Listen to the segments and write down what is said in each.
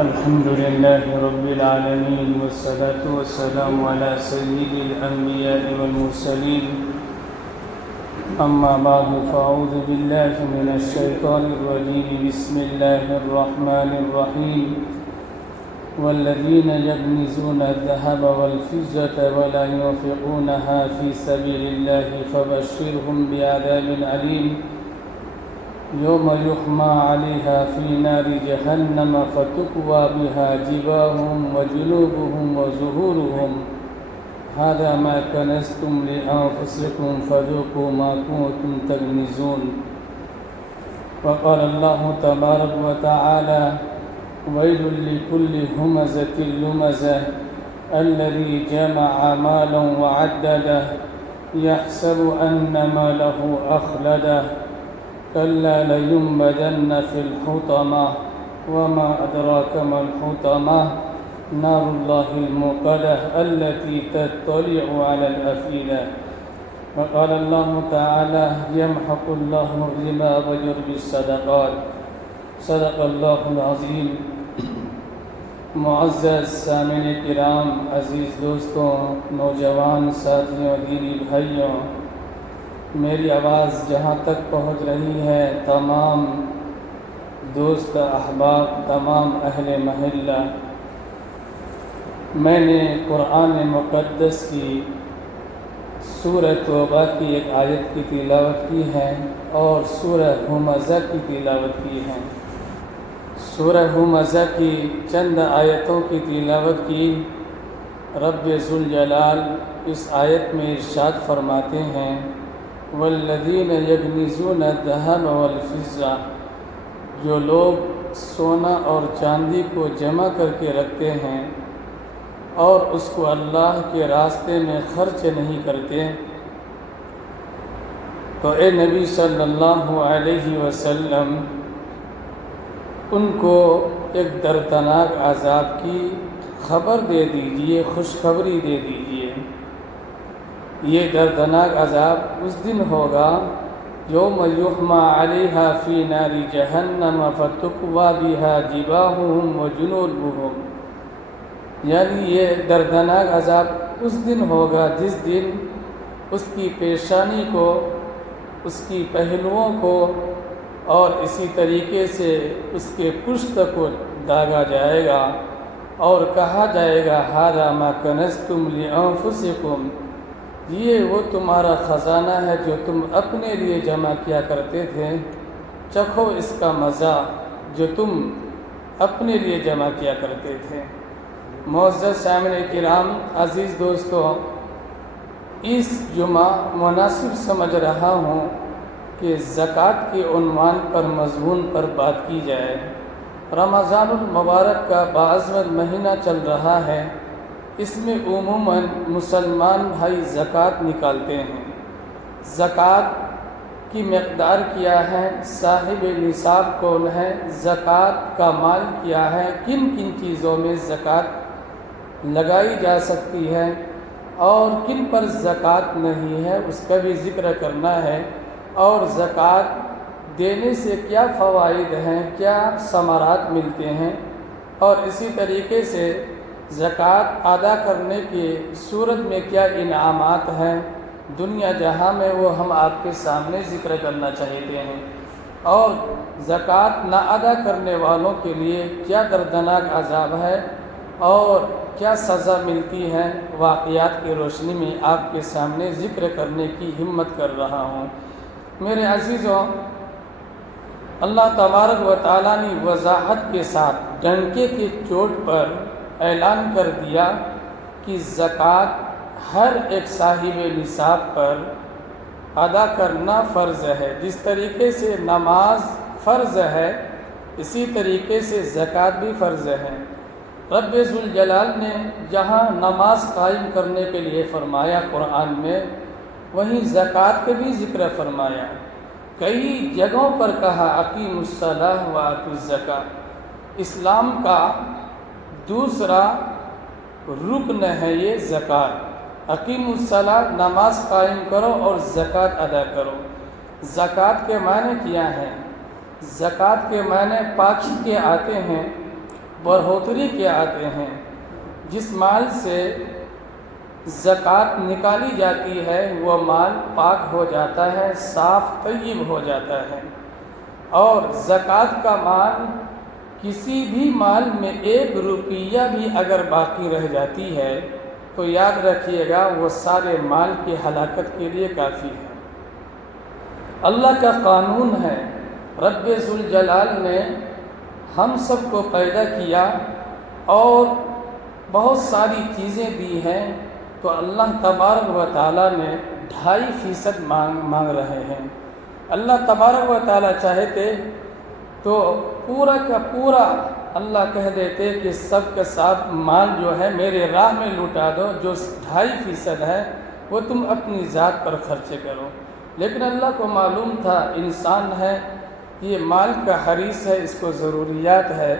الحمد لله رب العالمين والصلاة والسلام على سيد الأنبياء والمرسلين أما بعد فأعوذ بالله من الشيطان الرجيم بسم الله الرحمن الرحيم والذين يكنزون الذهب والفضة ولا ينفقونها في سبيل الله فبشرهم بعذاب أليم يوم يحمى عليها في نار جهنم فتكوى بها جباههم وجنوبهم وظهورهم هذا ما كنزتم لأنفسكم فذوقوا ما كنتم تكنزون. وقال الله تبارك وتعالى ويل لكل همزة لمزة الذي جمع مالا وعدده يحسب أن ماله أخلده كلا لينبذن في الحطمة وما أدراك ما الحطمة نار الله الموقدة التي تطلع على الأفئدة. وقال الله تعالى يمحق الله الربا ويربي الصدقات. صدق اللہ العظیم. معزز سامعین کرام، عزیز دوستوں، نوجوان ساتھیوں، دینی بھائیوں، میری آواز جہاں تک پہنچ رہی ہے تمام دوست احباب، تمام اہل محلہ، میں نے قرآن مقدس کی سورہ توبہ کی ایک آیت کی تلاوت کی ہے اور سورہ ہمزہ کی تلاوت کی ہے. سورہ ہمزہ کی چند آیتوں کی تلاوت کی. رب ذوالجلال اس آیت میں ارشاد فرماتے ہیں والذین یکنزون الذہب والفضہ، جو لوگ سونا اور چاندی کو جمع کر کے رکھتے ہیں اور اس کو اللہ کے راستے میں خرچ نہیں کرتے، تو اے نبی صلی اللہ علیہ وسلم ان کو ایک دردناک عذاب کی خبر دے دیجئے، خوشخبری دے دیجئے. یہ دردناک عذاب اس دن ہوگا یوم یحمى علیہا فی نار جہنم فتکوی بہا جباہہم وجنوبہم، یعنی یہ دردناک عذاب اس دن ہوگا جس دن اس کی پیشانی کو، اس کی پہلوؤں کو اور اسی طریقے سے اس کے پشت کو داغا جائے گا اور کہا جائے گا ھذا ما کنزتم لانفسکم، یہ وہ تمہارا خزانہ ہے جو تم اپنے لیے جمع کیا کرتے تھے، چکھو اس کا مزہ جو تم اپنے لیے جمع کیا کرتے تھے. معزز سامعین کرام، عزیز دوستو، اس جمعہ مناسب سمجھ رہا ہوں کہ زکوٰۃ کے عنوان پر، مضمون پر بات کی جائے. رمضان المبارک کا باعظمت مہینہ چل رہا ہے. اس میں عموماً مسلمان بھائی زکوٰۃ نکالتے ہیں. زکوٰۃ کی مقدار کیا ہے، صاحب نصاب کون ہے، زکوٰۃ کا مال کیا ہے، کن کن چیزوں میں زکوٰۃ لگائی جا سکتی ہے اور کن پر زکوٰۃ نہیں ہے، اس کا بھی ذکر کرنا ہے. اور زکوٰۃ دینے سے کیا فوائد ہیں، کیا ثمرات ملتے ہیں، اور اسی طریقے سے زکوٰۃ ادا کرنے کی صورت میں کیا انعامات ہیں دنیا جہاں میں، وہ ہم آپ کے سامنے ذکر کرنا چاہتے ہیں. اور زکوٰۃ نہ ادا کرنے والوں کے لیے کیا دردناک عذاب ہے اور کیا سزا ملتی ہے، واقعات کی روشنی میں آپ کے سامنے ذکر کرنے کی ہمت کر رہا ہوں. میرے عزیزوں، اللہ تبارک و تعالیٰ نے وضاحت کے ساتھ ڈنکے کی چوٹ پر اعلان کر دیا کہ زکوٰۃ ہر ایک صاحب نصاب پر ادا کرنا فرض ہے. جس طریقے سے نماز فرض ہے، اسی طریقے سے زکوٰۃ بھی فرض ہے. رب ذوالجلال نے جہاں نماز قائم کرنے کے لیے فرمایا قرآن میں، وہیں زکوٰۃ کا بھی ذکر فرمایا. کئی جگہوں پر کہا اقیموا الصلاۃ وآتوا الزکاۃ. اسلام کا دوسرا رکن ہے یہ زکوٰۃ. اقیموا الصلاۃ، نماز قائم کرو اور زکوٰۃ ادا کرو. زکوٰۃ کے معنی کیا ہیں؟ زکوٰۃ کے معنی پاکی کے آتے ہیں. بڑھوتری کے آتے ہیں۔ جس مال سے زکوٰۃ نکالی جاتی ہے وہ مال پاک ہو جاتا ہے، صاف طیب ہو جاتا ہے، اور زکوٰۃ کا مال کسی بھی مال میں 1 روپیہ بھی اگر باقی رہ جاتی ہے تو یاد رکھیے گا وہ سارے مال کی ہلاکت کے لیے کافی ہے۔ اللہ کا قانون ہے، رب ذوالجلال نے ہم سب کو پیدا کیا اور بہت ساری چیزیں دی ہیں، تو اللہ تبارک و تعالیٰ نے 2.5% مانگ رہے ہیں۔ اللہ تبارک و تعالیٰ چاہتے تو پورا کا پورا اللہ کہہ دیتے کہ سب کا ساتھ مال جو ہے میرے راہ میں لوٹا دو، جو 2.5% ہے وہ تم اپنی ذات پر خرچے کرو، لیکن اللہ کو معلوم تھا انسان ہے، یہ مال کا حریص ہے، اس کو ضروریات ہے،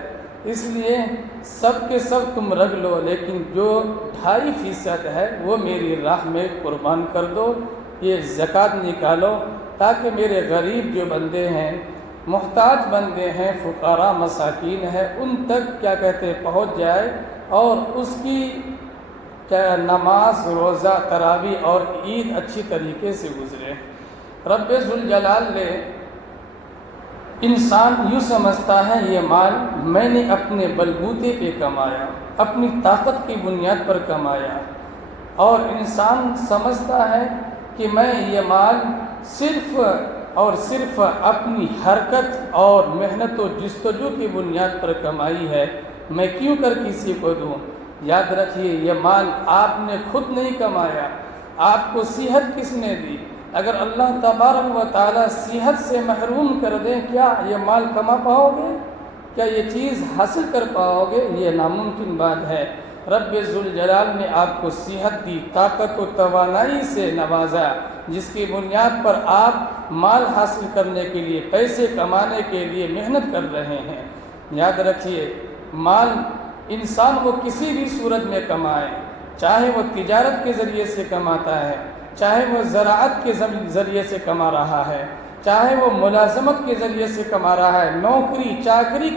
اس لیے سب کے سب تم رکھ لو، لیکن جو 2.5% ہے وہ میری راہ میں قربان کر دو، یہ زکوٰۃ نکالو، تاکہ میرے غریب جو بندے ہیں، محتاج بندے ہیں، فقراء مساکین ہیں، ان تک کیا کہتے پہنچ جائے، اور اس کی کیا نماز، روزہ، تراویح اور عید اچھی طریقے سے گزرے۔ رب ذوالجلال نے انسان یوں سمجھتا ہے یہ مال میں نے اپنے بلبوتے پہ کمایا، اپنی طاقت کی بنیاد پر کمایا، اور انسان سمجھتا ہے کہ میں یہ مال صرف اور صرف اپنی حرکت اور محنت و جستجو کی بنیاد پر کمائی ہے، میں کیوں کر کسی کو دوں۔ یاد رکھیے یہ مال آپ نے خود نہیں کمایا، آپ کو صحت کس نے دی؟ اگر اللہ تبارک و تعالیٰ صحت سے محروم کر دیں، کیا یہ مال کما پاؤ گے؟ کیا یہ چیز حاصل کر پاؤ گے؟ یہ ناممکن بات ہے۔ رب ذوالجلال نے آپ کو صحت دی، طاقت و توانائی سے نوازا، جس کی بنیاد پر آپ مال حاصل کرنے کے لیے، پیسے کمانے کے لیے محنت کر رہے ہیں۔ یاد رکھیے مال انسان وہ کسی بھی صورت میں کمائے، چاہے وہ تجارت کے ذریعے سے کماتا ہے، چاہے وہ زراعت کے ذریعے سے کما رہا ہے، چاہے وہ ملازمت کے ذریعے سے کما رہا ہے، نوکری چاکری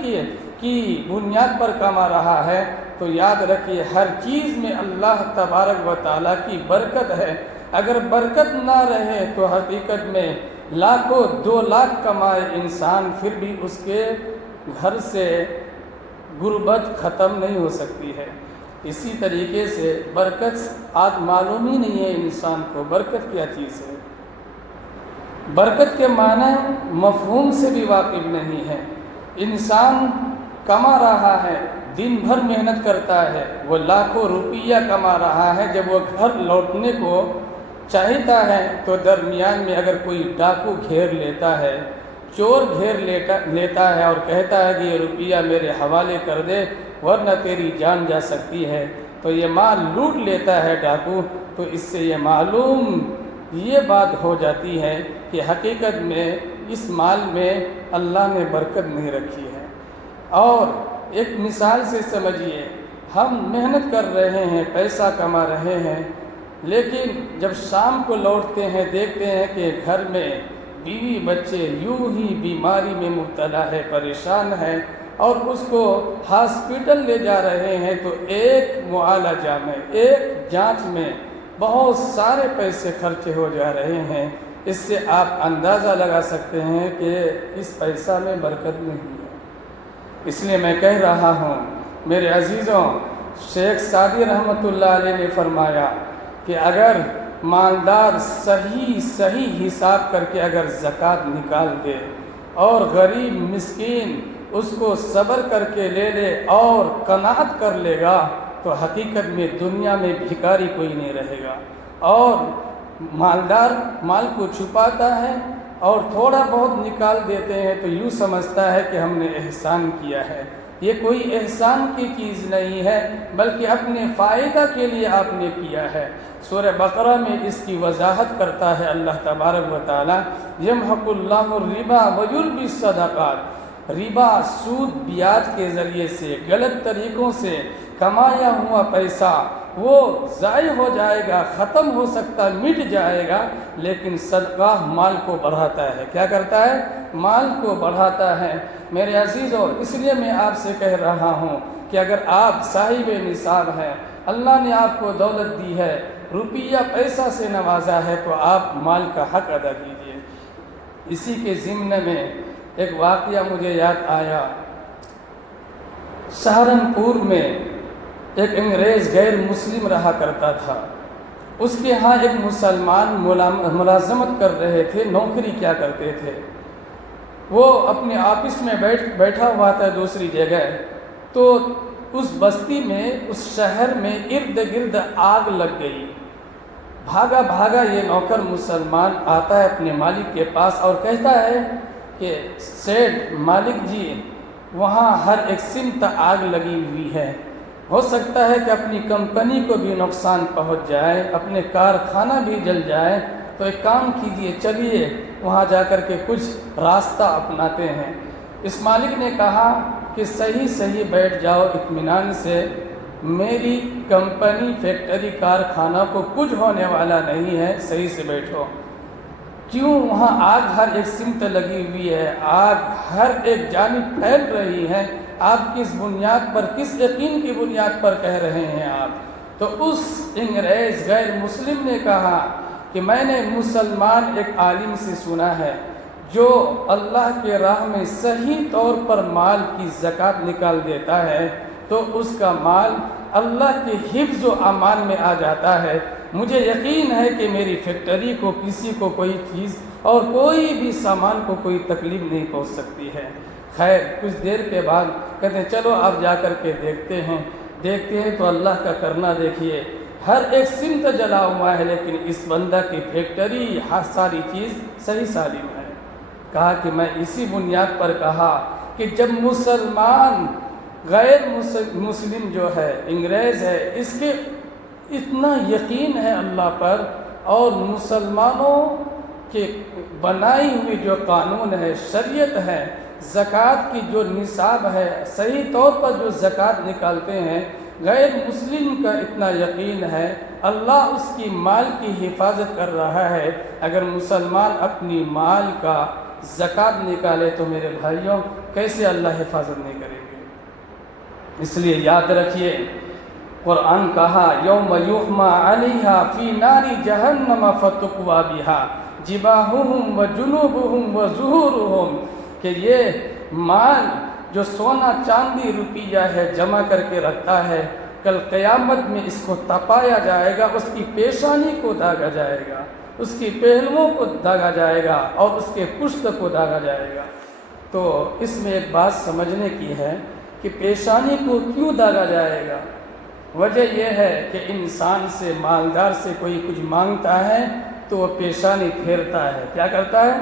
کی بنیاد پر کما رہا ہے، تو یاد رکھیے ہر چیز میں اللہ تبارک و تعالیٰ کی برکت ہے۔ اگر برکت نہ رہے تو حقیقت میں لاکھوں 2 لاکھ کمائے انسان، پھر بھی اس کے گھر سے غربت ختم نہیں ہو سکتی ہے۔ اسی طریقے سے برکت آج معلوم ہی نہیں ہے انسان کو برکت کیا چیز ہے، برکت کے معنی مفہوم سے بھی واقف نہیں ہے۔ انسان کما رہا ہے، دن بھر محنت کرتا ہے، وہ لاکھوں روپیہ کما رہا ہے، جب وہ گھر لوٹنے کو چاہتا ہے تو درمیان میں اگر کوئی ڈاکو گھیر لیتا ہے، چور گھیر لیتا ہے اور کہتا ہے کہ یہ روپیہ میرے حوالے کر دے ورنہ تیری جان جا سکتی ہے، تو یہ مال لوٹ لیتا ہے ڈاکو، تو اس سے یہ معلوم یہ بات ہو جاتی ہے کہ حقیقت میں اس مال میں اللہ نے برکت نہیں رکھی ہے۔ اور ایک مثال سے سمجھیے، ہم محنت کر رہے ہیں، پیسہ کما رہے ہیں، لیکن جب شام کو لوٹتے ہیں دیکھتے ہیں کہ گھر میں بیوی بچے یوں ہی بیماری میں مبتلا ہے، پریشان ہے، اور اس کو ہاسپٹل لے جا رہے ہیں، تو ایک معالجہ میں، ایک جانچ میں بہت سارے پیسے خرچ ہو جا رہے ہیں۔ اس سے آپ اندازہ لگا سکتے ہیں کہ اس پیسہ میں برکت نہیں ہے۔ اس لیے میں کہہ رہا ہوں میرے عزیزوں، شیخ سعدی رحمۃ اللہ علیہ نے فرمایا کہ اگر مالدار صحیح حساب کر کے اگر زکوٰۃ نکال دے اور غریب مسکین اس کو صبر کر کے لے لے اور قناعت کر لے گا، تو حقیقت میں دنیا میں بھکاری کوئی نہیں رہے گا۔ اور مالدار مال کو چھپاتا ہے اور تھوڑا بہت نکال دیتے ہیں تو یوں سمجھتا ہے کہ ہم نے احسان کیا ہے۔ یہ کوئی احسان کی چیز نہیں ہے، بلکہ اپنے فائدہ کے لیے آپ نے کیا ہے۔ سورہ بقرہ میں اس کی وضاحت کرتا ہے اللہ تبارک و تعالیٰ، یمحق اللہ الربا ویربی الصدقات، ربا سود بیاج کے ذریعے سے غلط طریقوں سے کمایا ہوا پیسہ وہ ضائع ہو جائے گا، ختم ہو سکتا، مٹ جائے گا، لیکن صدقہ مال کو بڑھاتا ہے۔ کیا کرتا ہے؟ مال کو بڑھاتا ہے۔ میرے عزیزو، اس لیے میں آپ سے کہہ رہا ہوں کہ اگر آپ صاحب نصاب ہیں، اللہ نے آپ کو دولت دی ہے، روپیہ پیسہ سے نوازا ہے، تو آپ مال کا حق ادا کیجیے۔ اسی کے ضمن میں ایک واقعہ مجھے یاد آیا۔ سہارنپور میں ایک انگریز غیر مسلم رہا کرتا تھا۔ اس کے ہاں ایک مسلمان ملازمت کر رہے تھے، نوکری کیا کرتے تھے۔ وہ اپنے آفس میں بیٹھا ہوا تھا دوسری جگہ، تو اس بستی میں، اس شہر میں ارد گرد آگ لگ گئی۔ بھاگا بھاگا یہ نوکر مسلمان آتا ہے اپنے مالک کے پاس اور کہتا ہے کہ سیٹ مالک جی، وہاں ہر ایک سمت آگ لگی ہوئی ہے، ہو سکتا ہے کہ اپنی کمپنی کو بھی نقصان پہنچ جائے، اپنے کارخانہ بھی جل جائے، تو ایک کام کیجئے، چلیے وہاں جا کر کے کچھ راستہ اپناتے ہیں۔ اس مالک نے کہا کہ صحیح بیٹھ جاؤ اطمینان سے، میری کمپنی، فیکٹری، کارخانہ کو کچھ ہونے والا نہیں ہے، صحیح سے بیٹھو۔ کیوں؟ وہاں آگ ہر ایک سمت لگی ہوئی ہے، آگ ہر ایک جانب پھیل رہی ہے، آپ کس بنیاد پر، کس یقین کی بنیاد پر کہہ رہے ہیں آپ؟ تو اس انگریز غیر مسلم نے کہا کہ میں نے مسلمان ایک عالم سے سنا ہے، جو اللہ کے راہ میں صحیح طور پر مال کی زکوٰۃ نکال دیتا ہے تو اس کا مال اللہ کے حفظ و امان میں آ جاتا ہے۔ مجھے یقین ہے کہ میری فیکٹری کو کسی کو کوئی چیز اور کوئی بھی سامان کو کوئی تکلیف نہیں پہنچ سکتی ہے۔ خیر، کچھ دیر کے بعد کہتے ہیں چلو آپ جا کر کے دیکھتے ہیں تو اللہ کا کرنا دیکھیے، ہر ایک سمت جلا ہوا ہے، لیکن اس بندہ کی فیکٹری، ہر ساری چیز صحیح سالم ہے۔ کہا کہ میں اسی بنیاد پر کہا کہ جب مسلمان غیر مسلم جو ہے، انگریز ہے، اس کے اتنا یقین ہے اللہ پر، اور مسلمانوں کے بنائی ہوئی جو قانون ہے، شریعت ہے، زکوٰۃ کی جو نصاب ہے، صحیح طور پر جو زکوٰۃ نکالتے ہیں، غیر مسلم کا اتنا یقین ہے، اللہ اس کی مال کی حفاظت کر رہا ہے۔ اگر مسلمان اپنی مال کا زکوٰۃ نکالے تو میرے بھائیوں کیسے اللہ حفاظت نہیں کریں گے؟ اس لیے یاد رکھیے، قرآن کہا یوم یحمى علیہا فی نار جہنم فتقوی بہا جباہہم وجنوبہم وظہورہم، کہ یہ مال جو سونا چاندی روپیہ ہے جمع کر کے رکھتا ہے، کل قیامت میں اس کو تپایا جائے گا، اس کی پیشانی کو داغا جائے گا، اس کی پہلوؤں کو داغا جائے گا، اور اس کے پشت کو داغا جائے گا۔ تو اس میں ایک بات سمجھنے کی ہے کہ پیشانی کو کیوں داغا جائے گا؟ وجہ یہ ہے کہ انسان سے، مالدار سے کوئی کچھ مانگتا ہے تو وہ پیشانی پھیرتا ہے، کیا کرتا ہے؟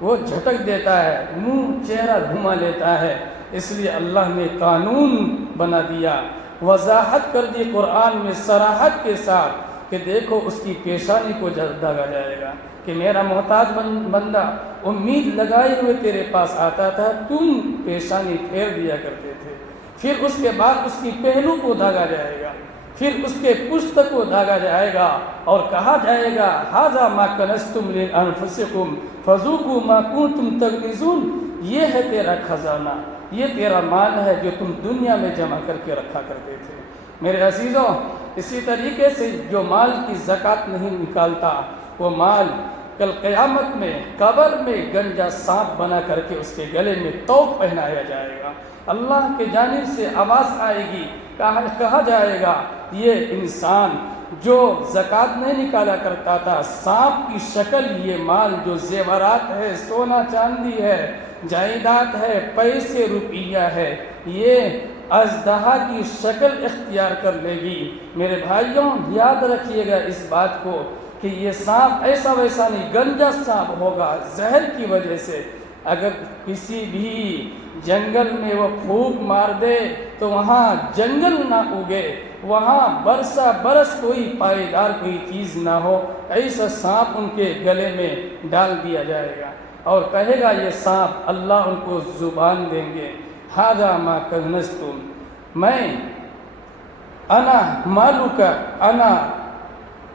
وہ جھٹک دیتا ہے، منہ چہرہ گھما لیتا ہے۔ اس لیے اللہ نے قانون بنا دیا، وضاحت کر دی قرآن میں صراحت کے ساتھ کہ دیکھو اس کی پیشانی کو داغا جائے گا، کہ میرا محتاج بندہ امید لگائے ہوئے تیرے پاس آتا تھا، تم پیشانی پھیر دیا کرتے تھے۔ پھر اس کے بعد اس کی پہلو کو داغا جائے گا، پھر اس کے پشت کو داغا جائے گا، اور کہا جائے گا ھذا ما کنزتم لانفسکم فذوقوا ما کنتم تکنزون، یہ ہے تیرا خزانہ، یہ تیرا مال ہے جو تم دنیا میں جمع کر کے رکھا کرتے تھے۔ میرے عزیزوں، اسی طریقے سے جو مال کی زکوٰۃ نہیں نکالتا، وہ مال کل قیامت میں قبر میں گنجا سانپ بنا کر کے اس کے گلے میں توق پہنایا جائے گا۔ اللہ کے جانب سے آواز آئے گی، کہا جائے گا یہ انسان جو زکوٰۃ نہیں نکالا کرتا تھا، سانپ کی شکل یہ مال جو زیورات ہے، سونا چاندی ہے، جائیداد ہے، پیسے روپیہ ہے، یہ اژدہا کی شکل اختیار کر لے گی۔ میرے بھائیوں یاد رکھیے گا اس بات کو کہ یہ سانپ ایسا ویسا نہیں، گنجا سانپ ہوگا زہر کی وجہ سے۔ اگر کسی بھی جنگل میں وہ پھونک مار دے تو وہاں جنگل نہ اگے، وہاں برسا برس کوئی پائیدار کوئی چیز نہ ہو، ایسا سانپ ان کے گلے میں ڈال دیا جائے گا، اور کہے گا یہ سانپ، اللہ ان کو زبان دیں گے، ھذا ما کنزتم، میں انا مالو کا انا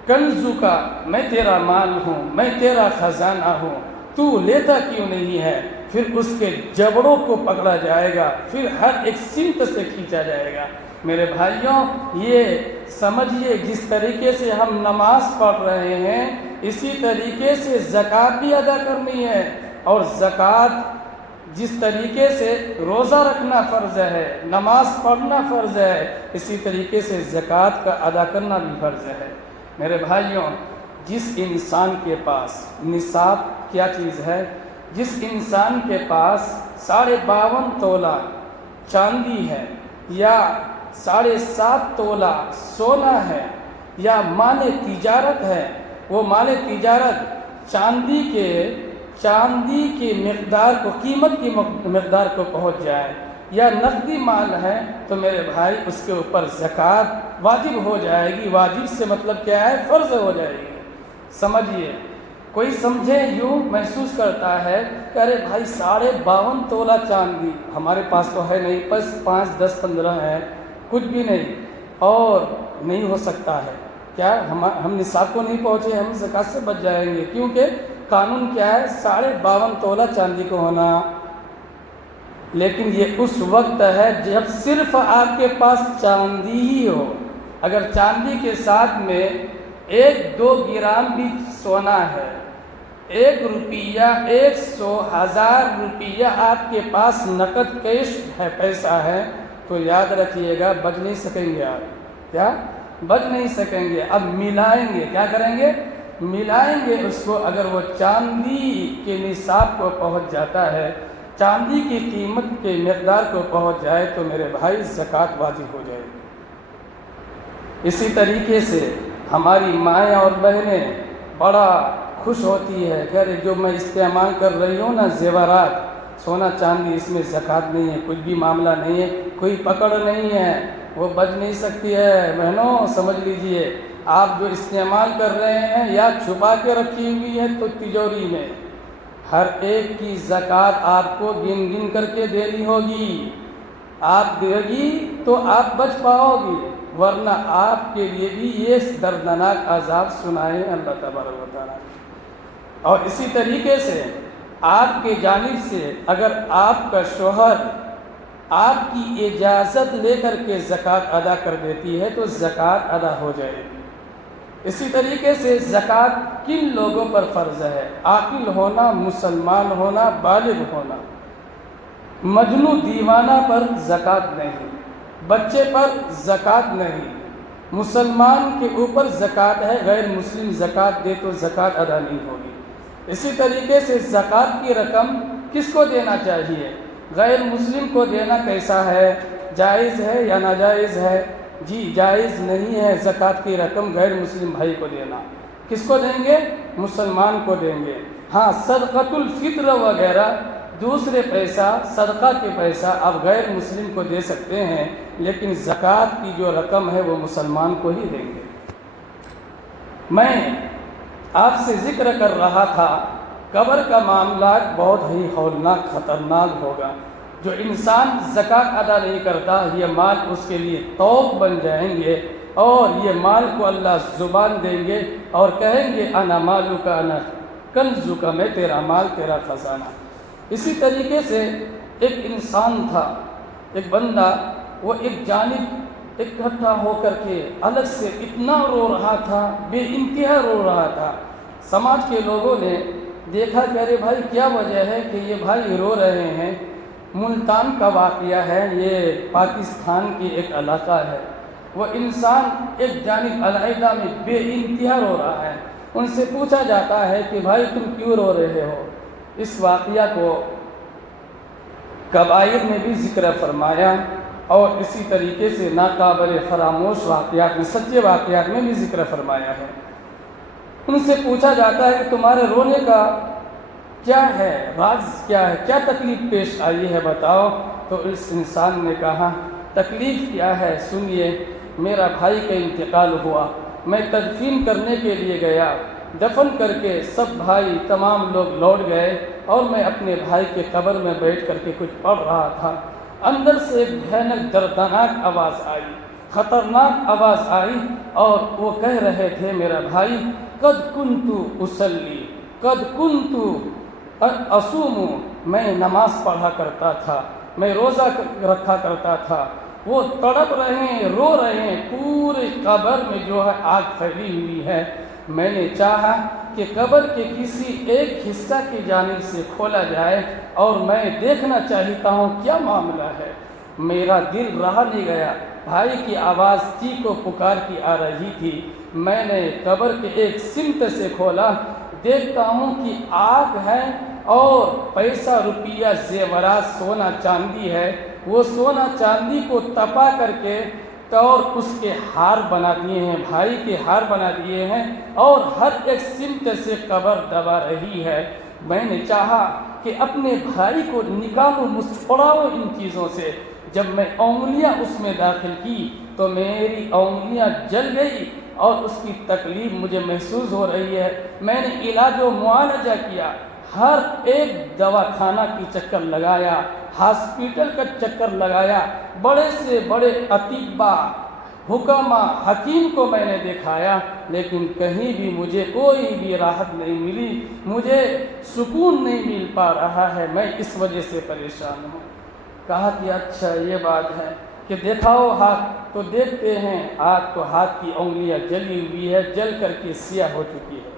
کنزو کا، میں تیرا مال ہوں، میں تیرا خزانہ ہوں، تو لیتا کیوں نہیں ہے؟ پھر اس کے جبڑوں کو پکڑا جائے گا، پھر ہر ایک سمت سے کھینچا جائے گا۔ میرے بھائیوں، یہ سمجھیے جس طریقے سے ہم نماز پڑھ رہے ہیں اسی طریقے سے زکوٰۃ بھی ادا کرنی ہے، اور زکوٰۃ جس طریقے سے روزہ رکھنا فرض ہے، نماز پڑھنا فرض ہے، اسی طریقے سے زکوٰۃ کا ادا کرنا بھی فرض ہے۔ میرے بھائیوں، جس انسان کے پاس نصاب کیا چیز ہے، جس انسان کے پاس 52.5 تولہ چاندی ہے، یا 7.5 تولہ سونا ہے، یا مال تجارت ہے، وہ مال تجارت چاندی کے مقدار کو، قیمت کی مقدار کو پہنچ جائے، یا نقدی مال ہے، تو میرے بھائی اس کے اوپر زکوٰۃ واجب ہو جائے گی۔ واجب سے مطلب کیا ہے؟ فرض ہو جائے گی۔ سمجھیے، کوئی سمجھے یوں محسوس کرتا ہے کہ ارے بھائی 52.5 تولہ چاندی ہمارے پاس تو ہے نہیں، بس 5، 10، 15 ہے، کچھ بھی نہیں، اور نہیں ہو سکتا ہے کیا؟ ہم نصاب کو نہیں پہنچے، ہم زکوٰۃ سے بچ جائیں گے، کیونکہ قانون کیا ہے؟ 52.5 تولہ چاندی کو ہونا۔ لیکن یہ اس وقت ہے جب صرف آپ کے پاس چاندی ہی ہو۔ اگر چاندی کے ساتھ میں 1-2 گرام بھی سونا ہے، 1 روپیہ، 100، 1000 روپیہ آپ کے پاس نقد کیش ہے، پیسہ ہے، تو یاد رکھیے گا بچ نہیں سکیں گے آپ۔ کیا؟ بچ نہیں سکیں گے۔ اب ملائیں گے، کیا کریں گے؟ ملائیں گے اس کو۔ اگر وہ چاندی کے نصاب کو پہنچ جاتا ہے، چاندی کی قیمت کے مقدار کو پہنچ جائے، تو میرے بھائی زکوٰۃ واجب ہو جائے گی۔ اسی طریقے سے ہماری مائیں اور بہنیں بڑا خوش ہوتی ہے کہ ارے جو میں استعمال کر رہی ہوں نا، زیورات، سونا چاندی، اس میں زکوٰۃ نہیں ہے، کچھ بھی معاملہ نہیں ہے، کوئی پکڑ نہیں ہے، وہ بچ نہیں سکتی ہے۔ بہنوں سمجھ لیجئے، آپ جو استعمال کر رہے ہیں یا چھپا کے رکھی ہوئی ہے تو تجوری میں، ہر ایک کی زکوٰۃ آپ کو گن گن کر کے دینی ہوگی۔ آپ دے گی تو آپ بچ پاؤ گی، ورنہ آپ کے لیے بھی یہ دردناک عذاب سنائے اللہ تبارک و تعالیٰ۔ اور اسی طریقے سے آپ کے جانب سے اگر آپ کا شوہر آپ کی اجازت لے کر کے زکوٰۃ ادا کر دیتی ہے تو زکوٰۃ ادا ہو جائے گی۔ اسی طریقے سے زکوٰۃ کن لوگوں پر فرض ہے؟ عاقل ہونا، مسلمان ہونا، بالغ ہونا۔ مجنون دیوانہ پر زکوٰۃ نہیں، بچے پر زکوٰۃ نہیں، مسلمان کے اوپر زکوٰۃ ہے، غیر مسلم زکوٰۃ دے تو زکوٰۃ ادا نہیں ہوگی۔ اسی طریقے سے زکوٰۃ کی رقم کس کو دینا چاہیے؟ غیر مسلم کو دینا کیسا ہے؟ جائز ہے یا ناجائز ہے؟ جی جائز نہیں ہے زکوٰۃ کی رقم غیر مسلم بھائی کو دینا۔ کس کو دیں گے؟ مسلمان کو دیں گے۔ ہاں، صدقۃ الفطر وغیرہ دوسرے پیسہ، صدقہ کے پیسہ آپ غیر مسلم کو دے سکتے ہیں، لیکن زکوٰۃ کی جو رقم ہے وہ مسلمان کو ہی دیں گے۔ میں آپ سے ذکر کر رہا تھا، قبر کا معاملات بہت ہی ہولناک، خطرناک ہوگا۔ جو انسان زکوٰۃ ادا نہیں کرتا، یہ مال اس کے لیے طوق بن جائیں گے، اور یہ مال کو اللہ زبان دیں گے اور کہیں گے انا مالو کا انا کنزو کا، میں تیرا مال، تیرا خزانہ۔ اسی طریقے سے ایک انسان تھا، ایک بندہ، وہ ایک جانب اکٹھا ہو کر کے الگ سے اتنا رو رہا تھا، بے انتہا رو رہا تھا۔ سماج کے لوگوں نے دیکھا کہ ارے بھائی کیا وجہ ہے کہ یہ بھائی رو رہے ہیں؟ ملتان کا واقعہ ہے، یہ پاکستان کی ایک علاقہ ہے۔ وہ انسان ایک جانب علیحدہ میں بے انتہا رو رہا ہے۔ ان سے پوچھا جاتا ہے کہ بھائی تم کیوں رو رہے ہو؟ اس واقعہ کو کبائر میں بھی ذکر فرمایا، اور اسی طریقے سے ناقابل فراموش واقعات میں، سچے واقعات میں بھی ذکر فرمایا ہے۔ ان سے پوچھا جاتا ہے کہ تمہارے رونے کا کیا ہے، راز کیا ہے، کیا تکلیف پیش آئی ہے بتاؤ؟ تو اس انسان نے کہا تکلیف کیا ہے سنیے، میرا بھائی کا انتقال ہوا، میں تدفین کرنے کے لیے گیا، دفن کر کے سب بھائی تمام لوگ لوٹ گئے، اور میں اپنے بھائی کے قبر میں بیٹھ کر کے کچھ پڑھ رہا تھا۔ اندر سے ایک بھیانک دردناک آواز آئی، خطرناک آواز آئی اور وہ کہہ رہے تھے میرا بھائی قد کنت اصلی قد کنت اصوم، میں نماز پڑھا کرتا تھا، میں روزہ رکھا کرتا تھا۔ وہ تڑپ رہے ہیں، رو رہے ہیں، پورے قبر میں جو ہے آگ پھیلی ہوئی ہے۔ میں نے چاہا کہ قبر کے کسی ایک حصہ کی جانب سے کھولا جائے اور میں دیکھنا چاہتا ہوں کیا معاملہ ہے۔ میرا دل رہا نہیں گیا، بھائی کی آواز چیخ و پکار کی آ رہی تھی۔ میں نے قبر کے ایک سمت سے کھولا، دیکھتا ہوں کہ آگ ہے اور پیسہ روپیہ زیورات سونا چاندی ہے۔ وہ سونا چاندی کو تپا کر کے اور اس کے ہار بنا دیے ہیں، بھائی کے ہار بنا دیے ہیں، اور ہر ایک سمت سے قبر دبا رہی ہے۔ میں نے چاہا کہ اپنے بھائی کو نکالوں، مسکراؤں ان چیزوں سے۔ جب میں انگلیاں اس میں داخل کی تو میری انگلیاں جل گئی اور اس کی تکلیف مجھے محسوس ہو رہی ہے۔ میں نے علاج و معالجہ کیا، ہر ایک دواخانہ کی چکر لگایا، ہاسپٹل کا چکر لگایا، بڑے سے بڑے اطباء، حکما، حکیم کو میں نے دکھایا، لیکن کہیں بھی مجھے کوئی بھی راحت نہیں ملی، مجھے سکون نہیں مل پا رہا ہے، میں اس وجہ سے پریشان ہوں۔ کہا کہ اچھا یہ بات ہے کہ دکھاؤ ہاتھ، تو دیکھتے ہیں ہاتھ، تو ہاتھ کی انگلیاں جلی ہوئی ہے، جل کر کے سیاہ ہو چکی ہے،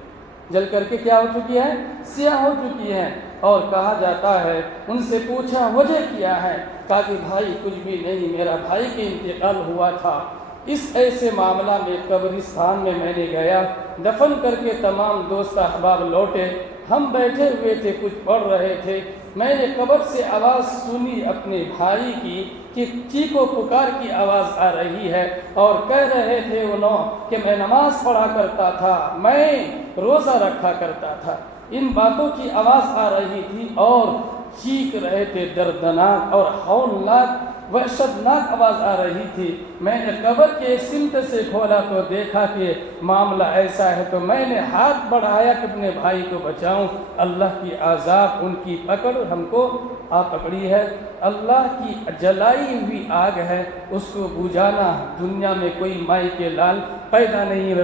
جل کر کے کیا ہو چکی ہے؟ سیاہ ہو چکی ہے۔ اور کہا جاتا ہے، ان سے پوچھا وجہ کیا ہے؟ کہا کہ بھائی کچھ بھی نہیں، میرا بھائی کے انتقال ہوا تھا، اس ایسے معاملہ میں قبرستان میں نے گیا، دفن کر کے تمام دوست احباب لوٹے، ہم بیٹھے ہوئے تھے، کچھ پڑھ رہے تھے، میں نے قبر سے آواز سنی اپنے بھائی کی کہ چیخ و پکار کی آواز آ رہی ہے، اور کہہ رہے تھے انہوں کہ میں نماز پڑھا کرتا تھا، میں روزہ رکھا کرتا تھا۔ ان باتوں کی آواز آ رہی تھی اور چیخ رہے تھے، دردناک اور ہولناک وحشتناک آواز آ رہی تھی۔ میں نے قبر کے سمت سے کھولا تو دیکھا کہ معاملہ ایسا ہے، تو میں نے ہاتھ بڑھایا کہ اپنے بھائی کو بچاؤں۔ اللہ کی عذاب، ان کی پکڑ ہم کو آ پکڑی ہے، اللہ کی جلائی ہوئی آگ ہے، اس کو بجھانا، دنیا میں کوئی مائی کے لال پیدا نہیں ہے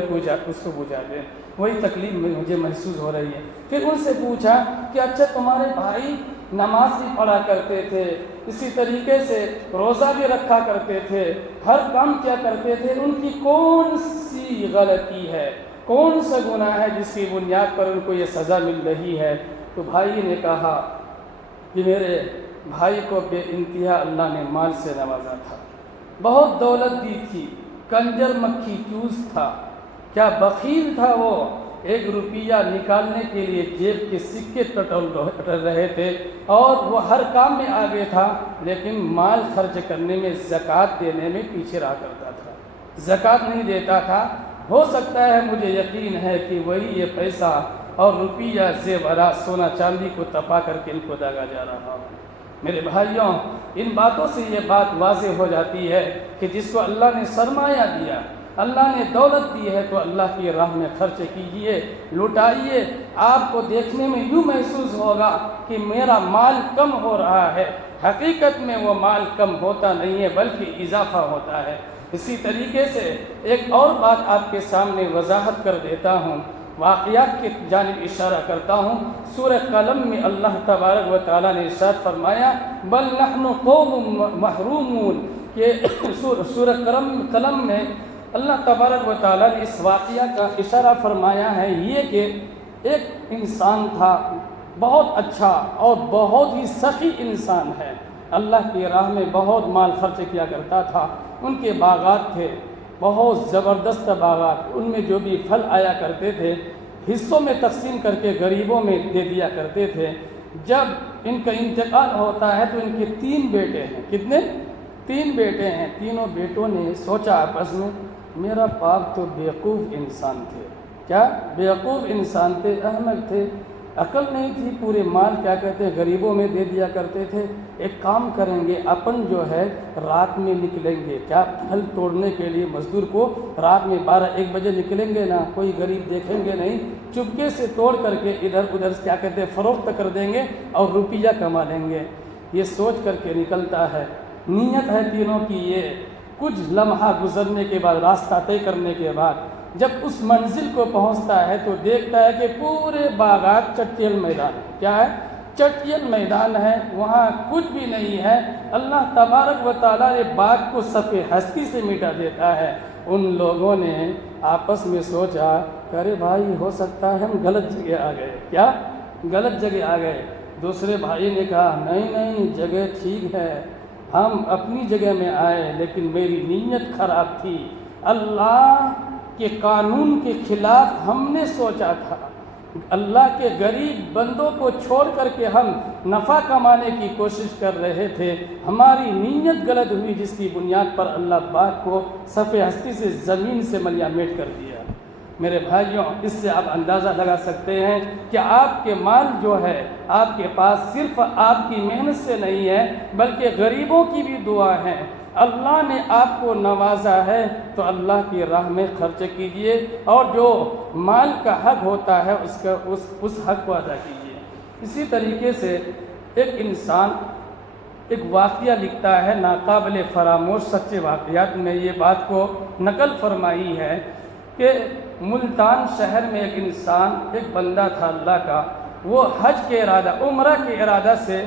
اس کو بجھا دے، وہی تکلیف مجھے محسوس ہو رہی ہے۔ پھر ان سے پوچھا کہ اچھا تمہارے بھائی نماز بھی پڑھا کرتے تھے، اسی طریقے سے روزہ بھی رکھا کرتے تھے، ہر کام کیا کرتے تھے، ان کی کون سی غلطی ہے، کون سا گناہ ہے جس کی بنیاد پر ان کو یہ سزا مل رہی ہے؟ تو بھائی نے کہا کہ میرے بھائی کو بے انتہا اللہ نے مال سے نوازا تھا، بہت دولت دی تھی، کنجر مکھی چوس تھا، کیا بخیل تھا وہ، 1 روپیہ نکالنے کے لیے جیب کے سکے ٹٹول رہے تھے، اور وہ ہر کام میں آگے تھا، لیکن مال خرچ کرنے میں، زکوٰۃ دینے میں پیچھے رہا کرتا تھا، زکوٰۃ نہیں دیتا تھا۔ ہو سکتا ہے، مجھے یقین ہے کہ وہی یہ پیسہ اور روپیہ زیورات سونا چاندی کو تپا کر کے ان کو داغا جا رہا ہو۔ میرے بھائیوں، ان باتوں سے یہ بات واضح ہو جاتی ہے کہ جس کو اللہ نے سرمایہ دیا، اللہ نے دولت دی ہے، تو اللہ کی راہ میں خرچ کیجئے، لٹائیے۔ آپ کو دیکھنے میں یوں محسوس ہوگا کہ میرا مال کم ہو رہا ہے، حقیقت میں وہ مال کم ہوتا نہیں ہے بلکہ اضافہ ہوتا ہے۔ اسی طریقے سے ایک اور بات آپ کے سامنے وضاحت کر دیتا ہوں، واقعات کی جانب اشارہ کرتا ہوں۔ سورہ قلم میں اللہ تبارک و تعالیٰ نے ارشاد فرمایا، بل نحن قوم محرومون، کہ سورہ قلم میں اللہ تبارک و تعالیٰ نے اس واقعہ کا اشارہ فرمایا ہے، یہ کہ ایک انسان تھا بہت اچھا اور بہت ہی سخی انسان ہے، اللہ کی راہ میں بہت مال خرچ کیا کرتا تھا، ان کے باغات تھے، بہت زبردست باغات، ان میں جو بھی پھل آیا کرتے تھے حصوں میں تقسیم کر کے غریبوں میں دے دیا کرتے تھے۔ جب ان کا انتقال ہوتا ہے تو ان کے 3 بیٹے ہیں، کتنے؟ 3 بیٹے ہیں۔ تینوں بیٹوں نے سوچا آپس میں، میرا باپ تو بیوقوف انسان تھے، کیا بیوقوف انسان تھے، احمق تھے، عقل نہیں تھی، پورے مال کیا کہتے ہیں غریبوں میں دے دیا کرتے تھے۔ ایک کام کریں گے، اپن جو ہے رات میں نکلیں گے، کیا پھل توڑنے کے لیے مزدور کو رات میں 12-1 بجے نکلیں گے نا، کوئی غریب دیکھیں گے نہیں، چپکے سے توڑ کر کے ادھر ادھر کیا کہتے ہیں فروخت کر دیں گے اور روپیہ کما لیں گے۔ یہ سوچ کر کے نکلتا ہے، نیت ہے تینوں کی یہ، کچھ لمحہ گزرنے کے بعد، راستہ طے کرنے کے بعد جب اس منزل کو پہنچتا ہے تو دیکھتا ہے کہ پورے باغات چٹیل میدان ہے۔ کیا ہے؟ چٹیل میدان ہے، وہاں کچھ بھی نہیں ہے۔ اللہ تبارک و تعالیٰ نے باغ کو صف ہستی سے مٹا دیتا ہے۔ ان لوگوں نے آپس میں سوچا کہ ارے بھائی، ہو سکتا ہے ہم غلط جگہ آ گئے۔ کیا؟ غلط جگہ آ گئے۔ دوسرے بھائی نے کہا نہیں، جگہ ٹھیک ہے، ہم اپنی جگہ میں آئے، لیکن میری نیت خراب تھی۔ اللہ کے قانون کے خلاف ہم نے سوچا تھا۔ اللہ کے غریب بندوں کو چھوڑ کر کے ہم نفع کمانے کی کوشش کر رہے تھے، ہماری نیت غلط ہوئی، جس کی بنیاد پر اللہ باغ کو صف ہستی سے زمین سے ملیا میٹ کر دیا۔ میرے بھائیوں، اس سے آپ اندازہ لگا سکتے ہیں کہ آپ کے مال جو ہے آپ کے پاس صرف آپ کی محنت سے نہیں ہے، بلکہ غریبوں کی بھی دعا ہے۔ اللہ نے آپ کو نوازا ہے تو اللہ کی راہ میں خرچ کیجئے، اور جو مال کا حق ہوتا ہے اس حق کو ادا کیجئے۔ اسی طریقے سے ایک انسان ایک واقعہ لکھتا ہے، ناقابل فراموش سچے واقعات میں یہ بات کو نقل فرمائی ہے کہ ملتان شہر میں ایک انسان، ایک بندہ تھا اللہ کا، وہ حج کے ارادہ، عمرہ کے ارادہ سے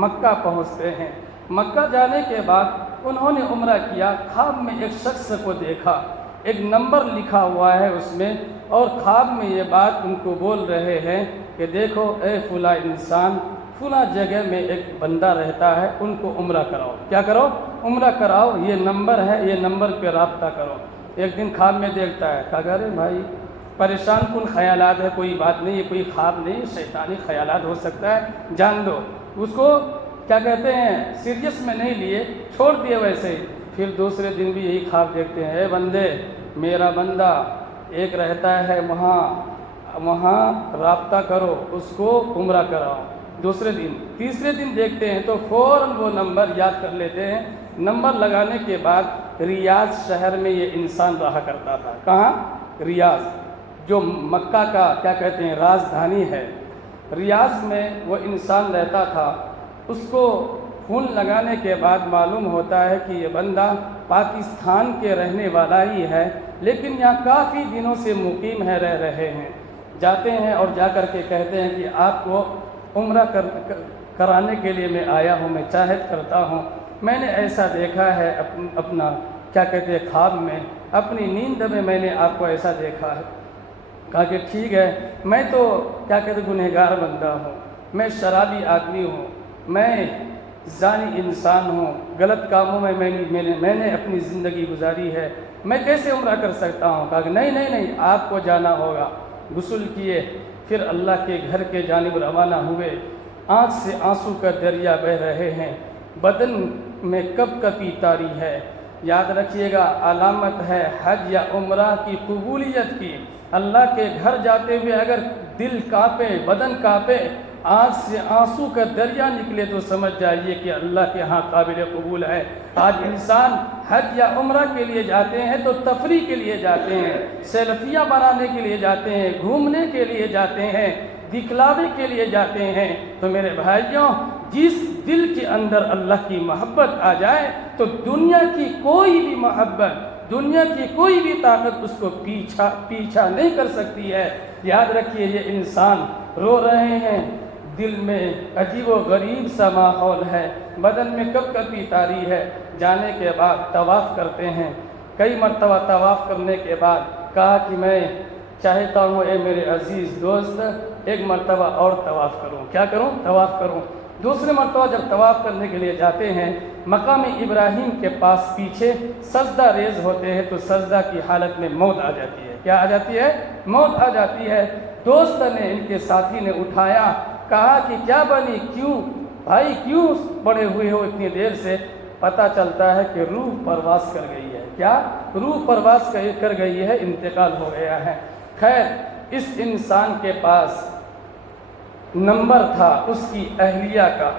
مکہ پہنچتے ہیں۔ مکہ جانے کے بعد انہوں نے عمرہ کیا، خواب میں ایک شخص کو دیکھا، ایک نمبر لکھا ہوا ہے اس میں، اور خواب میں یہ بات ان کو بول رہے ہیں کہ دیکھو اے فلاں انسان، فلاں جگہ میں ایک بندہ رہتا ہے، ان کو عمرہ کراؤ۔ کیا کرو؟ عمرہ کراؤ، یہ نمبر ہے، یہ نمبر پہ رابطہ کرو۔ ایک دن خواب میں دیکھتا ہے، کہا ارے بھائی، پریشان کن خیالات ہے، کوئی بات نہیں، یہ کوئی خواب نہیں، شیطانی خیالات ہو سکتا ہے، جان دو۔ اس کو کیا کہتے ہیں، سیریس میں نہیں لیے، چھوڑ دیے ویسے ہی۔ پھر دوسرے دن بھی یہی خواب دیکھتے ہیں، اے بندے، میرا بندہ ایک رہتا ہے وہاں رابطہ کرو، اس کو عمرہ کراؤ۔ دوسرے دن، تیسرے دن دیکھتے ہیں تو فوراً وہ نمبر یاد کر لیتے ہیں۔ نمبر لگانے کے بعد ریاض شہر میں یہ انسان رہا کرتا تھا۔ کہاں؟ ریاض، جو مکہ کا کیا کہتے ہیں راجدھانی ہے۔ ریاض میں وہ انسان رہتا تھا۔ اس کو فون لگانے کے بعد معلوم ہوتا ہے کہ یہ بندہ پاکستان کے رہنے والا ہی ہے، لیکن یہاں کافی دنوں سے مقیم ہے، رہ رہے ہیں۔ جاتے ہیں اور جا کر کے کہتے ہیں کہ آپ کو عمرہ کرانے کے لیے میں آیا ہوں، میں چاہت کرتا ہوں، میں نے ایسا دیکھا ہے اپنا کیا کہتے ہیں خواب میں، اپنی نیند میں میں نے آپ کو ایسا دیکھا ہے۔ کہا کہ ٹھیک ہے، میں تو کیا کہتے گنہگار بندہ ہوں، میں شرابی آدمی ہوں، میں زانی انسان ہوں، غلط کاموں میں میں نے اپنی زندگی گزاری ہے، میں کیسے عمرہ کر سکتا ہوں؟ کہا کہ نہیں، آپ کو جانا ہوگا۔ غسل کیے، پھر اللہ کے گھر کے جانب روانہ ہوئے۔ آنکھ سے آنسو کا دریا بہہ رہے ہیں، بدن میں کب کپی طاری ہے۔ یاد رکھیے گا، علامت ہے حج یا عمرہ کی قبولیت کی۔ اللہ کے گھر جاتے ہوئے اگر دل کانپے، بدن کانپے، آنکھ سے آنسو کا دریا نکلے تو سمجھ جائیے کہ اللہ کے ہاں قابل قبول ہے۔ آج انسان حج یا عمرہ کے لیے جاتے ہیں تو تفریح کے لیے جاتے ہیں، سیلفیاں بنانے کے لیے جاتے ہیں، گھومنے کے لیے جاتے ہیں، دکھلاوے کے لیے جاتے ہیں۔ تو میرے بھائیوں، جس دل کے اندر اللہ کی محبت آ جائے تو دنیا کی کوئی بھی محبت، دنیا کی کوئی بھی طاقت اس کو پیچھا نہیں کر سکتی ہے۔ یاد رکھیے، یہ انسان رو رہے ہیں، دل میں عجیب و غریب سا ماحول ہے، بدن میں کب کبھی طاری ہے۔ جانے کے بعد طواف کرتے ہیں، کئی مرتبہ طواف کرنے کے بعد کہا کہ میں چاہتا ہوں اے میرے عزیز دوست، ایک مرتبہ اور طواف کروں۔ کیا کروں؟ طواف کروں۔ دوسرے مرتبہ جب طواف کرنے کے لیے جاتے ہیں، مقام ابراہیم کے پاس پیچھے سجدہ ریز ہوتے ہیں تو سجدہ کی حالت میں موت آ جاتی ہے۔ کیا آ جاتی ہے؟ موت آ جاتی ہے۔ دوست نے، ان کے ساتھی نے اٹھایا، کہا کہ کیا بنی، کیوں بھائی، کیوں پڑے ہوئے ہو اتنی دیر سے؟ پتہ چلتا ہے کہ روح پرواز کر گئی ہے۔ کیا؟ روح پرواز کر گئی ہے، انتقال ہو گیا ہے۔ خیر، اس انسان کے پاس نمبر تھا اس کی اہلیہ کا۔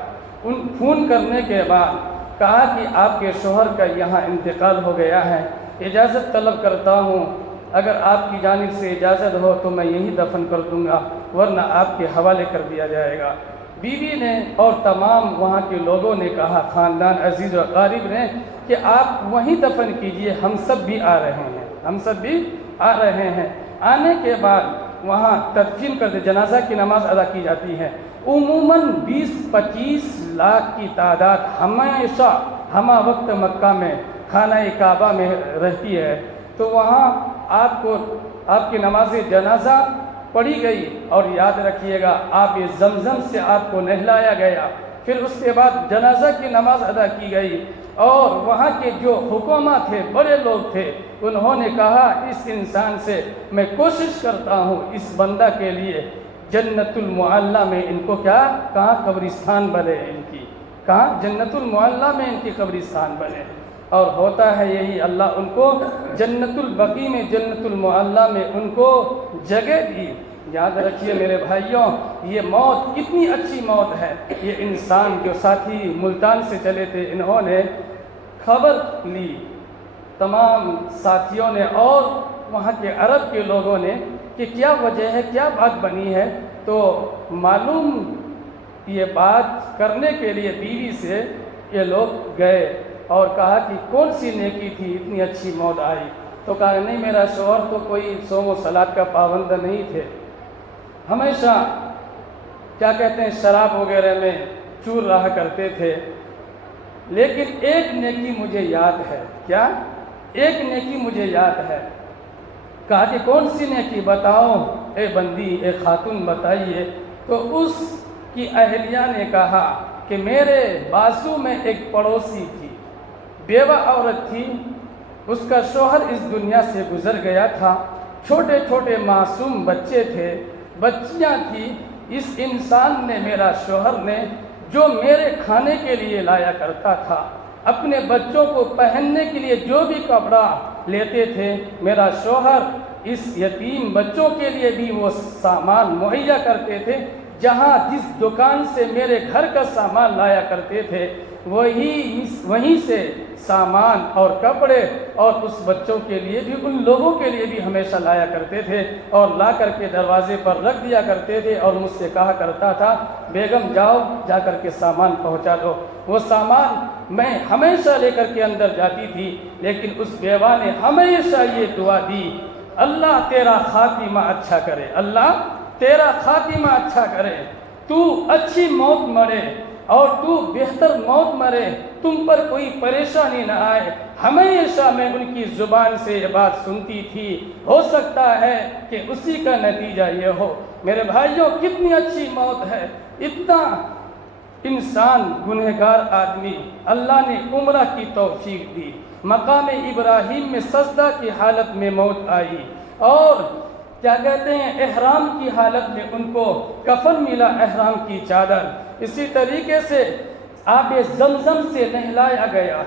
ان فون کرنے کے بعد کہا کہ آپ کے شوہر کا یہاں انتقال ہو گیا ہے، اجازت طلب کرتا ہوں، اگر آپ کی جانب سے اجازت ہو تو میں یہی دفن کر دوں گا، ورنہ آپ کے حوالے کر دیا جائے گا۔ بیوی نے اور تمام وہاں کے لوگوں نے کہا، خاندان عزیز و اقارب نے، کہ آپ وہیں دفن کیجئے، ہم سب بھی آ رہے ہیں، ہم سب بھی آ رہے ہیں۔ آنے کے بعد وہاں تدفین کرتے، جنازہ کی نماز ادا کی جاتی ہے۔ عموماً 20-25 لاکھ کی تعداد ہمیشہ ہمہ وقت مکہ میں خانہ کعبہ میں رہتی ہے، تو وہاں آپ کی نماز جنازہ پڑھی گئی، اور یاد رکھیے گا آب زمزم سے آپ کو نہلایا گیا، پھر اس کے بعد جنازہ کی نماز ادا کی گئی، اور وہاں کے جو حکماء تھے، بڑے لوگ تھے، انہوں نے کہا اس انسان سے میں کوشش کرتا ہوں اس بندہ کے لیے جنت المعلیٰ میں ان کو کہاں قبرستان بنے، ان کی کہاں جنت المعلیٰ میں ان کی قبرستان بنے، اور ہوتا ہے یہی، اللہ ان کو جنت البقیع میں، جنت المعلیٰ میں ان کو جگہ دی۔ یاد رکھیے میرے بھائیوں، یہ موت کتنی اچھی موت ہے۔ یہ انسان جو ساتھی ملتان سے چلے تھے، انہوں نے خبر لی، تمام ساتھیوں نے اور وہاں کے عرب کے لوگوں نے، کہ کیا وجہ ہے، کیا بات بنی ہے، تو معلوم یہ بات کرنے کے لیے بیوی سے یہ لوگ گئے اور کہا کہ کون سی نیکی تھی اتنی اچھی موت آئی، تو کہا نہیں میرا شوہر تو کوئی صوم و صلات کا پابند نہیں تھے، ہمیشہ کیا کہتے ہیں شراب وغیرہ میں چور رہا کرتے تھے، لیکن ایک نیکی مجھے یاد ہے۔ کیا؟ ایک نیکی مجھے یاد ہے۔ کہا کہ کون سی نیکی بتاؤ اے بندی، اے خاتون بتائیے، تو اس کی اہلیہ نے کہا کہ میرے بازو میں ایک پڑوسی تھی، بیوہ عورت تھی، اس کا شوہر اس دنیا سے گزر گیا تھا، چھوٹے چھوٹے معصوم بچے تھے، بچیاں تھیں، اس انسان نے، میرا شوہر نے، جو میرے کھانے کے لیے لایا کرتا تھا، اپنے بچوں کو پہننے کے لیے جو بھی کپڑا لیتے تھے، میرا شوہر اس یتیم بچوں کے لیے بھی وہ سامان مہیا کرتے تھے، جس دکان سے میرے گھر کا سامان لایا کرتے تھے، وہیں سے سامان اور کپڑے اور اس بچوں کے لیے بھی، ان لوگوں کے لیے بھی ہمیشہ لایا کرتے تھے، اور لا کر کے دروازے پر رکھ دیا کرتے تھے، اور مجھ سے کہا کرتا تھا بیگم جاؤ جا کر کے سامان پہنچا دو۔ وہ سامان میں ہمیشہ لے کر کے اندر جاتی تھی، لیکن اس بیوہ نے ہمیشہ یہ دعا دی، اللہ تیرا خاتمہ اچھا کرے، اللہ تیرا خاتمہ اچھا کرے، تو اچھی موت مرے اور تو بہتر موت مرے، تم پر کوئی پریشانی نہ آئے۔ ہمیشہ میں ان کی زبان سے یہ بات سنتی تھی، ہو سکتا ہے کہ اسی کا نتیجہ یہ ہو۔ میرے بھائیوں، کتنی اچھی موت ہے۔ اتنا انسان گنہگار آدمی، اللہ نے عمرہ کی توفیق دی، مقام ابراہیم میں سجدہ کی حالت میں موت آئی، اور کیا کہتے ہیں احرام کی حالت میں ان کو کفن ملا، احرام کی چادر۔ اسی طریقے سے آب زمزم سے نہلایا گیا،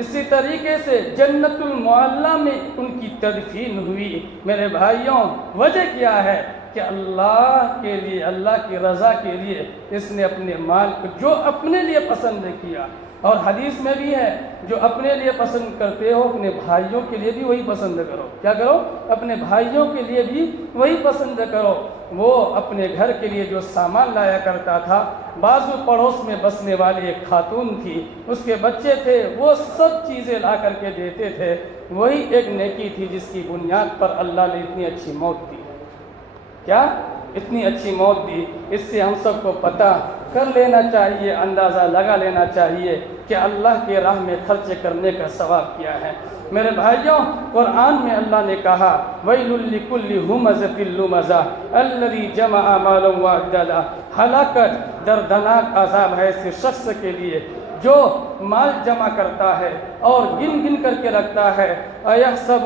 اسی طریقے سے جنت المعلیٰ میں ان کی تدفین ہوئی۔ میرے بھائیوں، وجہ کیا ہے کہ اللہ کے لیے، اللہ کی رضا کے لیے اس نے اپنے مال کو جو اپنے لیے پسند کیا، اور حدیث میں بھی ہے جو اپنے لیے پسند کرتے ہو اپنے بھائیوں کے لیے بھی وہی پسند کرو۔ کیا کرو؟ اپنے بھائیوں کے لیے بھی وہی پسند کرو۔ وہ اپنے گھر کے لیے جو سامان لایا کرتا تھا، بازو پڑوس میں بسنے والی ایک خاتون تھی، اس کے بچے تھے، وہ سب چیزیں لا کر کے دیتے تھے، وہی ایک نیکی تھی جس کی بنیاد پر اللہ نے اتنی اچھی موت دی۔ کیا اتنی اچھی موت دی؟ اس سے ہم سب کو پتہ کر لینا چاہیے، اندازہ لگا لینا چاہیے کہ اللہ کے راہ میں خرچ کرنے کا ثواب کیا ہے۔ میرے بھائیوں، قرآن میں اللہ نے کہا وَيْلٌ لِكُلِّ هُمَزَةٍ لُمَزَةٍ الَّذِي جَمَعَ مَالًا وَعَدَّدَهُ، ہلاکت، دردناک عذاب ہے ایسے شخص کے لیے جو مال جمع کرتا ہے اور گن گن کر کے رکھتا ہے۔ أَيَحْسَبُ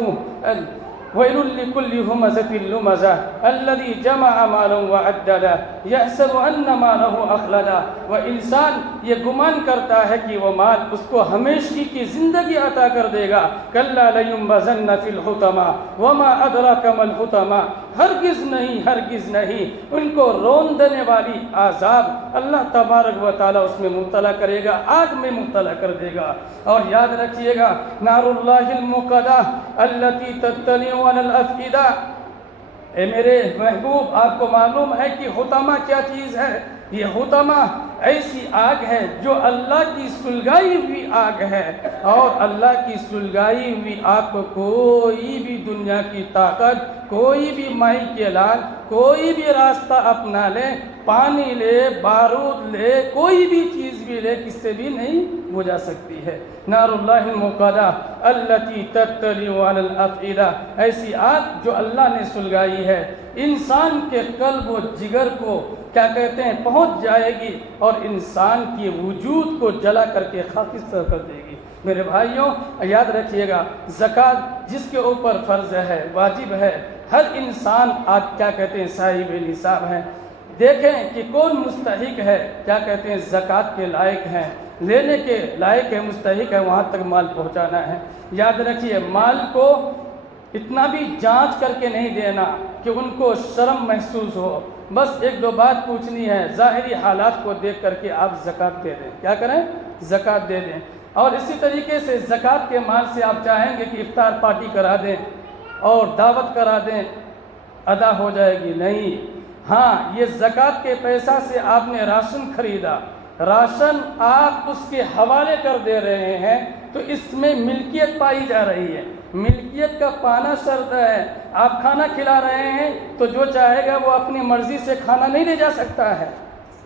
وَيْلٌ لِكُلِّ هُمَزَةٍ لُمَزَةٍ الَّذِي جَمَعَ مَالًا وَعَدَّدَهُ يَحْسَبُ أَنَّ مَالَهُ أَخْلَدَهُ، وہ انسان یہ گمان کرتا ہے کہ وہ مال اس کو ہمیشگی کی زندگی عطا کر دے گا۔ كَلَّا لَيُنبَذَنَّ فِي الْحُطَمَةِ وَمَا أَدْرَاكَ مَا الْحُطَمَةُ، ہرگز نہیں، ہرگز نہیں، ان کو رون دینے والی عذاب اللہ تبارک و تعالیٰ اس میں مبتلا کرے گا، آگ میں مبتلا کر دے گا۔ اور یاد رکھیے گا نار اللہ الموقدہ التي تطلع على الافئدہ، اے میرے محبوب، آپ کو معلوم ہے کہ حطمہ کیا چیز ہے؟ یہ حطمہ ایسی آگ ہے جو اللہ کی سلگائی ہوئی آگ ہے، اور اللہ کی سلگائی ہوئی آگ کو کوئی بھی دنیا کی طاقت، کوئی بھی مائی کے لال، کوئی بھی راستہ اپنا لے، پانی لے، بارود لے، کوئی بھی چیز بھی لے، کس سے بھی نہیں بجھا سکتی ہے۔ نار اللہ الموقدہ التی تطلع علی الافئدہ، ایسی آگ جو اللہ نے سلگائی ہے، انسان کے قلب و جگر کو کیا کہتے ہیں پہنچ جائے گی، اور انسان کی وجود کو جلا کر کے خاکستر کر دے گی۔ میرے بھائیوں یاد رکھیے گا، زکوٰۃ جس کے اوپر فرض ہے، واجب ہے، ہر انسان آج کیا کہتے ہیں صاحب نصاب ہے۔ دیکھیں کہ کون مستحق ہے، کیا کہتے ہیں زکوٰۃ کے لائق ہیں، لینے کے لائق ہے، مستحق ہے، وہاں تک مال پہنچانا ہے۔ یاد رکھیے مال کو اتنا بھی جانچ کر کے نہیں دینا کہ ان کو شرم محسوس ہو، بس ایک دو بات پوچھنی ہے، ظاہری حالات کو دیکھ کر کے آپ زکوٰۃ دے دیں۔ کیا کریں؟ زکوٰۃ دے دیں۔ اور اسی طریقے سے زکوٰۃ کے مال سے آپ چاہیں گے کہ افطار پارٹی کرا دیں اور دعوت کرا دیں، ادا ہو جائے گی؟ نہیں۔ ہاں، یہ زکوٰۃ کے پیسہ سے آپ نے راشن خریدا، راشن آپ اس کے حوالے کر دے رہے ہیں، تو اس میں ملکیت پائی جا رہی ہے۔ ملکیت کا پانا شرط ہے۔ آپ کھانا کھلا رہے ہیں تو جو چاہے گا وہ اپنی مرضی سے کھانا نہیں لے جا سکتا ہے۔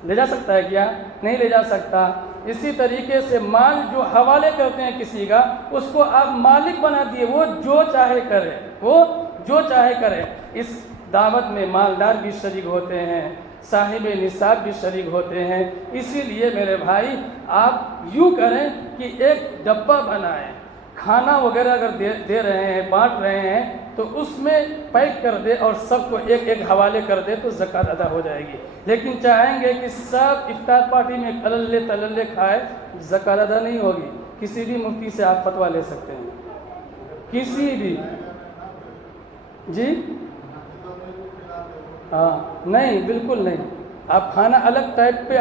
لے جا سکتا ہے کیا؟ نہیں لے جا سکتا۔ اسی طریقے سے مال جو حوالے کرتے ہیں کسی کا، اس کو آپ مالک بنا دیے، وہ جو چاہے کرے، وہ جو چاہے کرے۔ اس دعوت میں مالدار بھی شریک ہوتے ہیں، صاحب نصاب بھی شریک ہوتے ہیں۔ اسی لیے میرے بھائی آپ یوں کریں کہ ایک ڈبہ بنائیں، کھانا وغیرہ اگر دے رہے ہیں، بانٹ رہے ہیں، تو اس میں پیک کر دے اور سب کو ایک ایک حوالے کر دے تو زکوٰۃ ادا ہو جائے گی۔ لیکن چاہیں گے کہ سب افطار پارٹی میں تللے تللے کھائے، زکوٰۃ ادا نہیں ہوگی۔ کسی بھی مفتی سے آپ فتویٰ لے سکتے ہیں، کسی بھی۔ جی ہاں، نہیں، بالکل نہیں۔ آپ کھانا الگ ٹائپ پہ